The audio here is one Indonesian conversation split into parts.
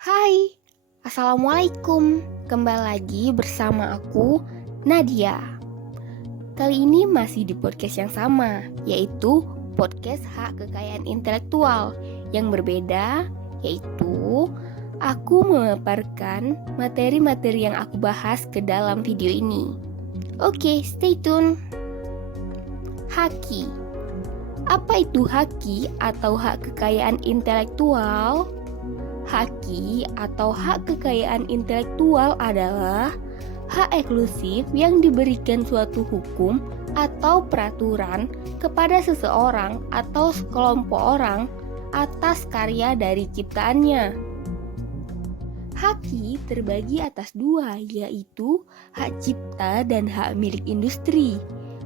Hai, Assalamualaikum. Kembali lagi bersama aku, Nadia. Kali ini masih di podcast yang sama, yaitu podcast hak kekayaan intelektual. Yang berbeda, yaitu aku memaparkan materi-materi yang aku bahas ke dalam video ini. Oke, stay tune. Haki. Apa itu haki atau hak kekayaan intelektual? Haki atau hak kekayaan intelektual adalah hak eksklusif yang diberikan suatu hukum atau peraturan kepada seseorang atau sekelompok orang atas karya dari ciptaannya. Haki terbagi atas dua, yaitu hak cipta dan hak milik industri.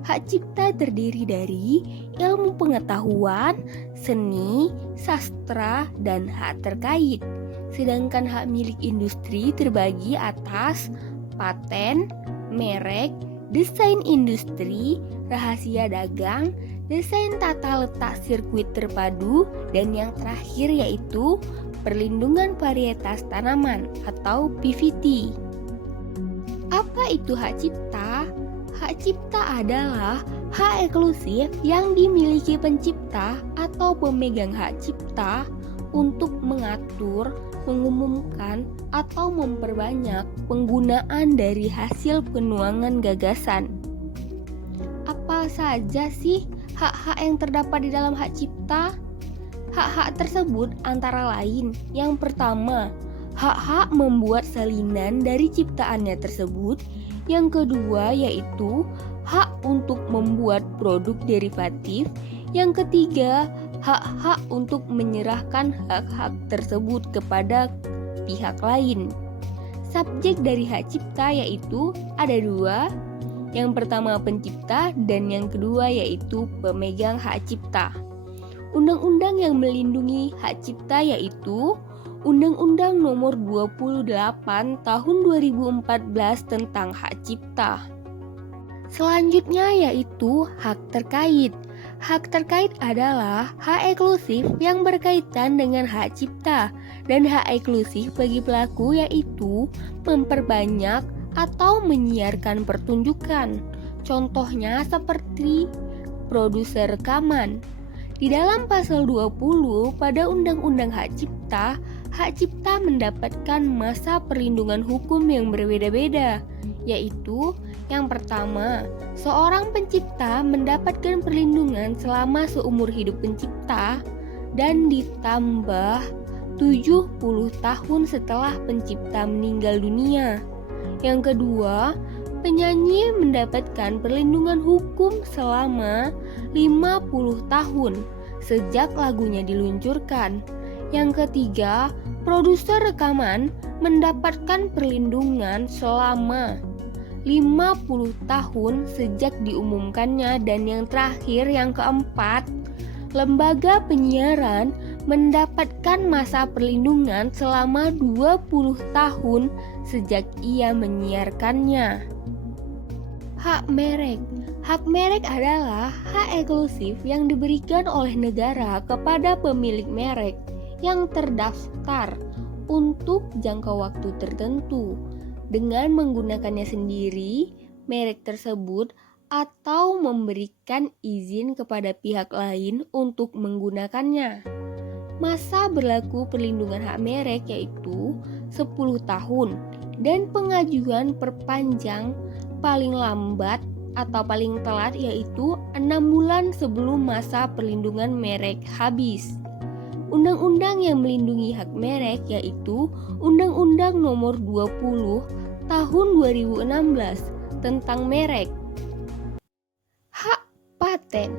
Hak cipta terdiri dari ilmu pengetahuan, seni, sastra, dan hak terkait. Sedangkan hak milik industri terbagi atas paten, merek, desain industri, rahasia dagang, desain tata letak sirkuit terpadu, dan yang terakhir yaitu perlindungan varietas tanaman atau PVT. Apa itu hak cipta? Hak cipta adalah hak eksklusif yang dimiliki pencipta atau pemegang hak cipta untuk mengatur, mengumumkan, atau memperbanyak penggunaan dari hasil penuangan gagasan. Apa saja sih hak-hak yang terdapat di dalam hak cipta? Hak-hak tersebut antara lain, yang pertama, hak-hak membuat salinan dari ciptaannya tersebut. Yang kedua yaitu hak untuk membuat produk derivatif. Yang ketiga, hak-hak untuk menyerahkan hak-hak tersebut kepada pihak lain. Subjek dari hak cipta yaitu ada dua. Yang pertama pencipta dan yang kedua yaitu pemegang hak cipta. Undang-undang yang melindungi hak cipta yaitu Undang-Undang Nomor 28 Tahun 2014 tentang Hak Cipta. Selanjutnya yaitu hak terkait. Hak terkait adalah hak eksklusif yang berkaitan dengan hak cipta, dan hak eksklusif bagi pelaku yaitu memperbanyak atau menyiarkan pertunjukan. Contohnya seperti produser rekaman. Di dalam pasal 20 pada Undang-Undang Hak Cipta mendapatkan masa perlindungan hukum yang berbeda-beda, yaitu yang pertama, seorang pencipta mendapatkan perlindungan selama seumur hidup pencipta dan ditambah 70 tahun setelah pencipta meninggal dunia. Yang kedua, penyanyi mendapatkan perlindungan hukum selama 50 tahun sejak lagunya diluncurkan. Yang ketiga, produser rekaman mendapatkan perlindungan selama 50 tahun sejak diumumkannya. Dan yang terakhir, yang keempat, lembaga penyiaran mendapatkan masa perlindungan selama 20 tahun sejak ia menyiarkannya. Hak merek. Hak merek adalah hak eksklusif yang diberikan oleh negara kepada pemilik merek yang terdaftar untuk jangka waktu tertentu dengan menggunakannya sendiri, merek tersebut, atau memberikan izin kepada pihak lain untuk menggunakannya. Masa berlaku perlindungan hak merek yaitu 10 tahun dan pengajuan perpanjang paling lambat atau paling telat yaitu 6 bulan sebelum masa perlindungan merek habis. Undang-undang yang melindungi hak merek yaitu Undang-Undang Nomor 20 Tahun 2016 tentang merek. Hak paten.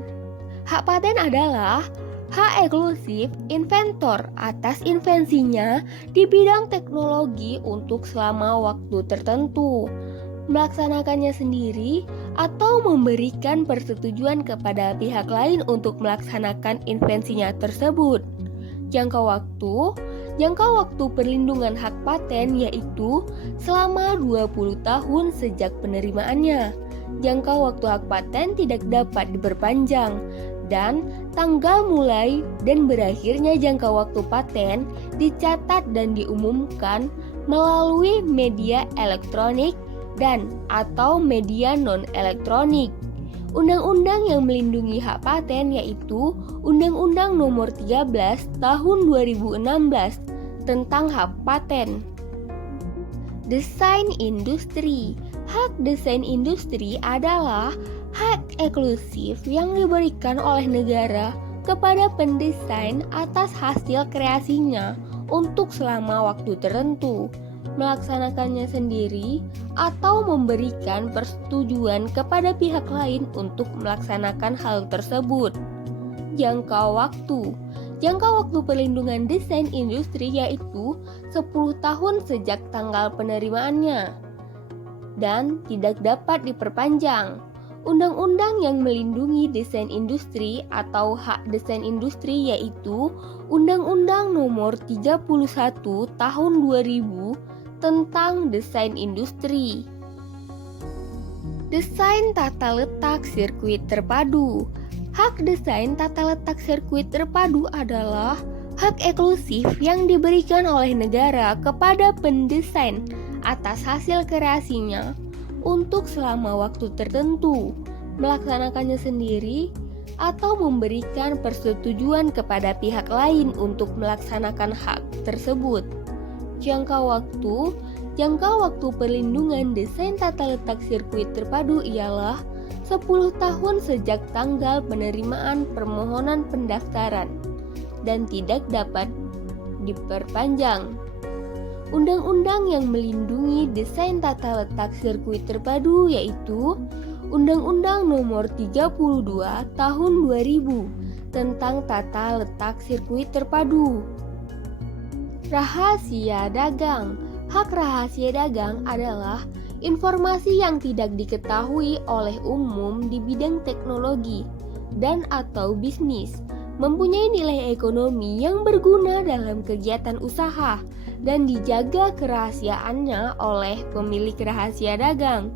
Hak paten adalah hak eksklusif inventor atas invensinya di bidang teknologi untuk selama waktu tertentu, melaksanakannya sendiri atau memberikan persetujuan kepada pihak lain untuk melaksanakan invensinya tersebut. Jangka waktu perlindungan hak paten yaitu selama 20 tahun sejak penerimaannya. Jangka waktu hak paten tidak dapat diperpanjang dan tanggal mulai dan berakhirnya jangka waktu paten dicatat dan diumumkan melalui media elektronik dan atau media non-elektronik. Undang-undang yang melindungi hak paten yaitu Undang-Undang Nomor 13 Tahun 2016 tentang hak paten. Desain industri. Hak desain industri adalah hak eksklusif yang diberikan oleh negara kepada pendesain atas hasil kreasinya untuk selama waktu tertentu, melaksanakannya sendiri, atau memberikan persetujuan kepada pihak lain untuk melaksanakan hal tersebut. Jangka waktu. Jangka waktu perlindungan desain industri yaitu 10 tahun sejak tanggal penerimaannya dan tidak dapat diperpanjang. Undang-undang yang melindungi desain industri atau hak desain industri yaitu Undang-Undang Nomor 31 Tahun 2000 tentang desain industri. Desain tata letak sirkuit terpadu. Hak desain tata letak sirkuit terpadu adalah hak eksklusif yang diberikan oleh negara kepada pendesain atas hasil kreasinya untuk selama waktu tertentu, melaksanakannya sendiri, atau memberikan persetujuan kepada pihak lain untuk melaksanakan hak tersebut. Jangka waktu perlindungan desain tata letak sirkuit terpadu ialah 10 tahun sejak tanggal penerimaan permohonan pendaftaran dan tidak dapat diperpanjang. Undang-undang yang melindungi desain tata letak sirkuit terpadu yaitu Undang-Undang Nomor 32 Tahun 2000 tentang tata letak sirkuit terpadu. Rahasia dagang. Hak rahasia dagang adalah informasi yang tidak diketahui oleh umum di bidang teknologi dan atau bisnis, mempunyai nilai ekonomi yang berguna dalam kegiatan usaha dan dijaga kerahasiaannya oleh pemilik rahasia dagang.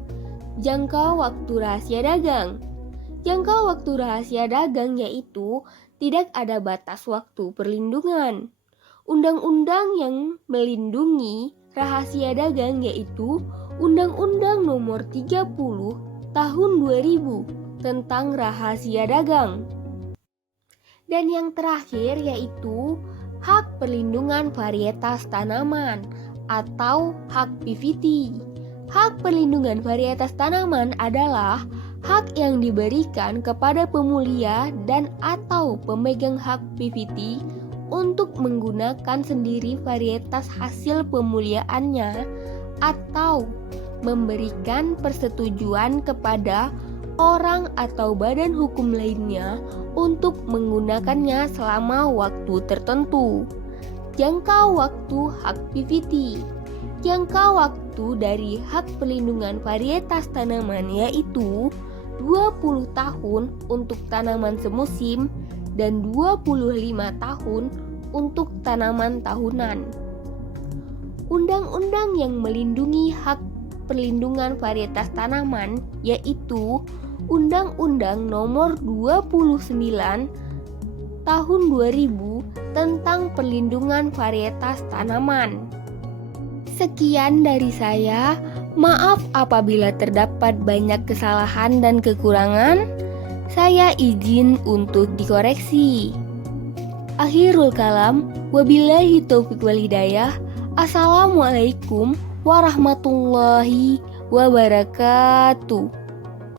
Jangka waktu rahasia dagang. Jangka waktu rahasia dagang yaitu tidak ada batas waktu perlindungan. Undang-undang yang melindungi rahasia dagang yaitu Undang-Undang Nomor 30 Tahun 2000 tentang rahasia dagang. Dan yang terakhir yaitu hak perlindungan varietas tanaman atau hak PVT. Hak perlindungan varietas tanaman adalah hak yang diberikan kepada pemulia dan atau pemegang hak PVT untuk menggunakan sendiri varietas hasil pemuliaannya atau memberikan persetujuan kepada orang atau badan hukum lainnya untuk menggunakannya selama waktu tertentu. Jangka waktu hak PVT. Jangka waktu dari hak perlindungan varietas tanaman yaitu 20 tahun untuk tanaman semusim dan 25 tahun untuk tanaman tahunan. Undang-undang yang melindungi hak perlindungan varietas tanaman yaitu Undang-Undang Nomor 29 Tahun 2000 tentang perlindungan varietas tanaman. Sekian dari saya. Maaf apabila terdapat banyak kesalahan dan kekurangan. Saya izin untuk dikoreksi. Akhirul kalam, wabillahi taufiq wal hidayah. Assalamualaikum warahmatullahi wabarakatuh.